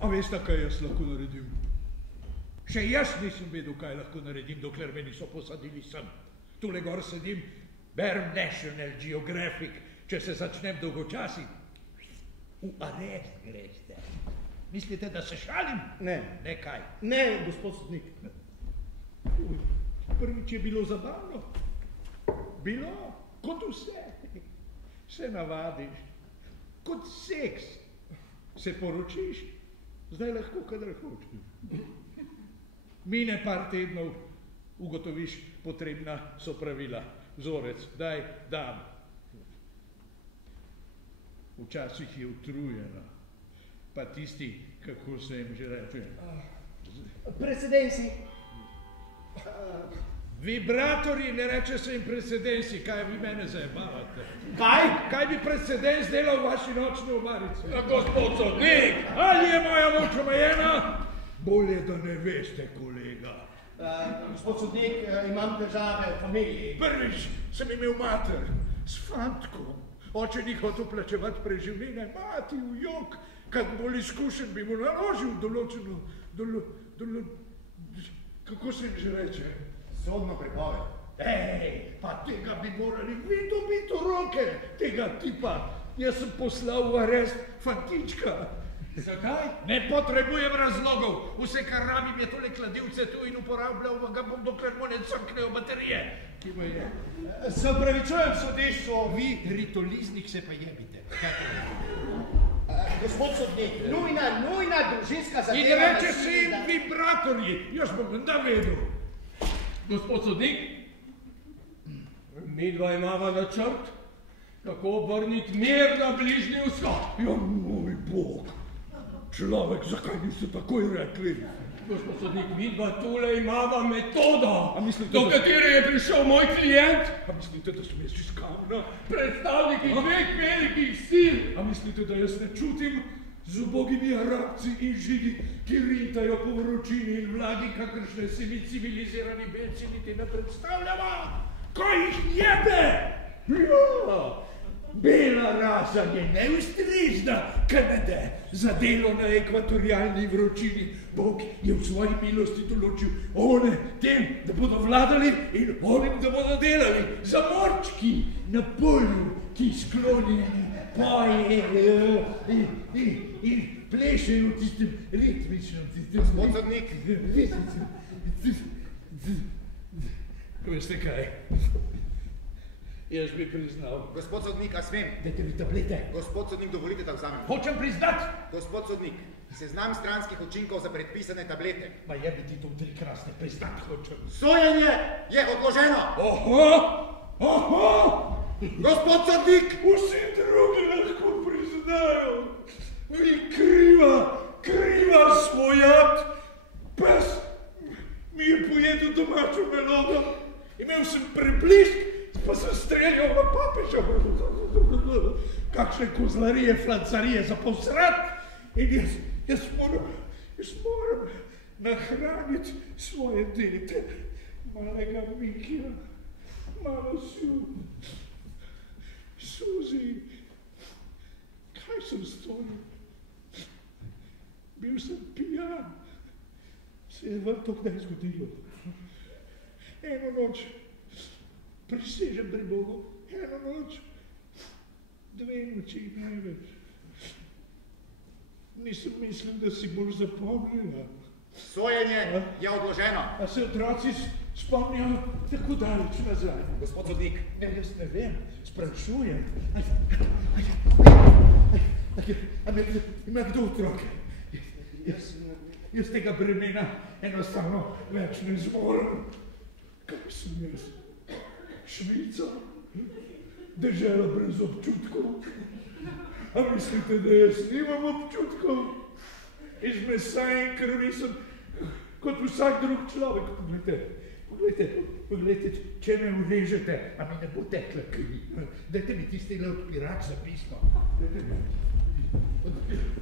A veste, kaj jaz lahko naredim? Še jaz nisem vedel, kaj lahko naredim, dokler me niso posadili sem. Tule gor sedim, berem National Geographic, če se začnem dolgočasi. V arest greste. Mislite, da se šalim? Ne. Ne kaj? Ne, gospod sodnik. Prvič je bilo zabavno. Bilo, kot vse. Se navadiš. Kot seks. Se poročiš, zdaj lahko, kadar hočeš. Mine par tednov, ugotoviš, potrebna so pravila. Vzorec, daj, dam. Včasih je utrujena. Pa tisti, kako se jim že reče. Precedensi. Vibratorji, ne reče se jim precedensi, kaj vi mene zajebavate. Kaj? Kaj bi precedens delal v vaši nočni omarici? Gospod sodnik! Ali je moja moč omejena? Bolje, da ne veste, kolega. Gospod sodnik, imam težave v familiji. Prvič sem imel mater s fantkom. Oče ni hotel plačevati preživnine, mati v jok, kad bolj izkušen bi mu naložil določeno, kako se jim že reče? Sodno prepoved. Ej, pa tega bi morali vi dobiti v roke, tega tipa. Jaz sem poslal v arest fantička. Zakaj? Ne potrebujem razlogov. Vse, kar rabim, je tole kladivce tu in uporabljal ga bom, dokler mu ne crknejo baterije. Ki me je? Se opravičujem sodišču. Vi, ritoliznik, se pa jebite. Gospod sodnik, nujna družinska zadeva. In reče se jim vibratorji. Jaz bom menda vedel. Gospod sodnik, midva imava načrt, kako obrniti mir na Bližnji vzhod. Ja, moj Bog. Človek, zakaj niste takoj rekli? Gospod sodnik, midva tule imava metodo, do katere je prišel moj klient. A mislite, da sem jaz iz kamna? Predstavniki dveh velikih sil. A mislite, da jaz ne čutim z ubogimi Arabci in Židi, ki rintajo po vročini in vlagi, kakršne si mi civilizirani belci niti ne predstavljava? Ko jih jebe? Ja, bela rasa je neustrezna, Kanade, za delo na ekvatorialni vročini. Bog je v svoji milosti določil one tem, da bodo vladali in onim, da bodo delali. Zamorčki na polju, ki sklonjeni pojejo in plešejo v tistem ritmičnem, Gospod sodnik. Veste kaj? Jaz bi priznal. Gospod sodnik, a smem? Dajte mi tablete. Gospod sodnik, dovolite, da vzamem. Hočem priznati. Gospod sodnik, seznam stranskih učinkov za predpisane tablete. Ma jebi ti to tri krasne, priznati hočem. Sojenje je odloženo. Oho! Gospod sodnik! Vsi drugi lahko priznajo. Vi kriva svojat. Pes mi je pojedel domačo melodo. Imel sem preblisk, pa sem streljal v papeža. Kakšne kozlarije, flancarije za posrat. In jaz moram nahraniti svoje dete. Malega Mikija, malo Suzi, kaj sem storil? Bil sem pijan. Se je vam to kdaj zgodilo? Eno noč, prisežem pri Bogu, eno noč, 2 noči največ. Nisem mislil, da si boš zapomnila. Sojenje je odloženo. A se otroci spomnijo tako daleč nazaj? Gospod sodnik. Ne, jaz ne vem, sprašujem. Ima kdo otroke? Jaz tega bremena enostavno več ne zmorem. Kaj sem jaz? Švica? Dežela brez občutkov? A mislite, da jaz nimam občutkov? Iz mesa in krvi sem kot vsak drug človek. Poglejte, če me urežete, a mi ne bo tekla krvi. Dajte mi tistele odpirač za pismo. Odpirač.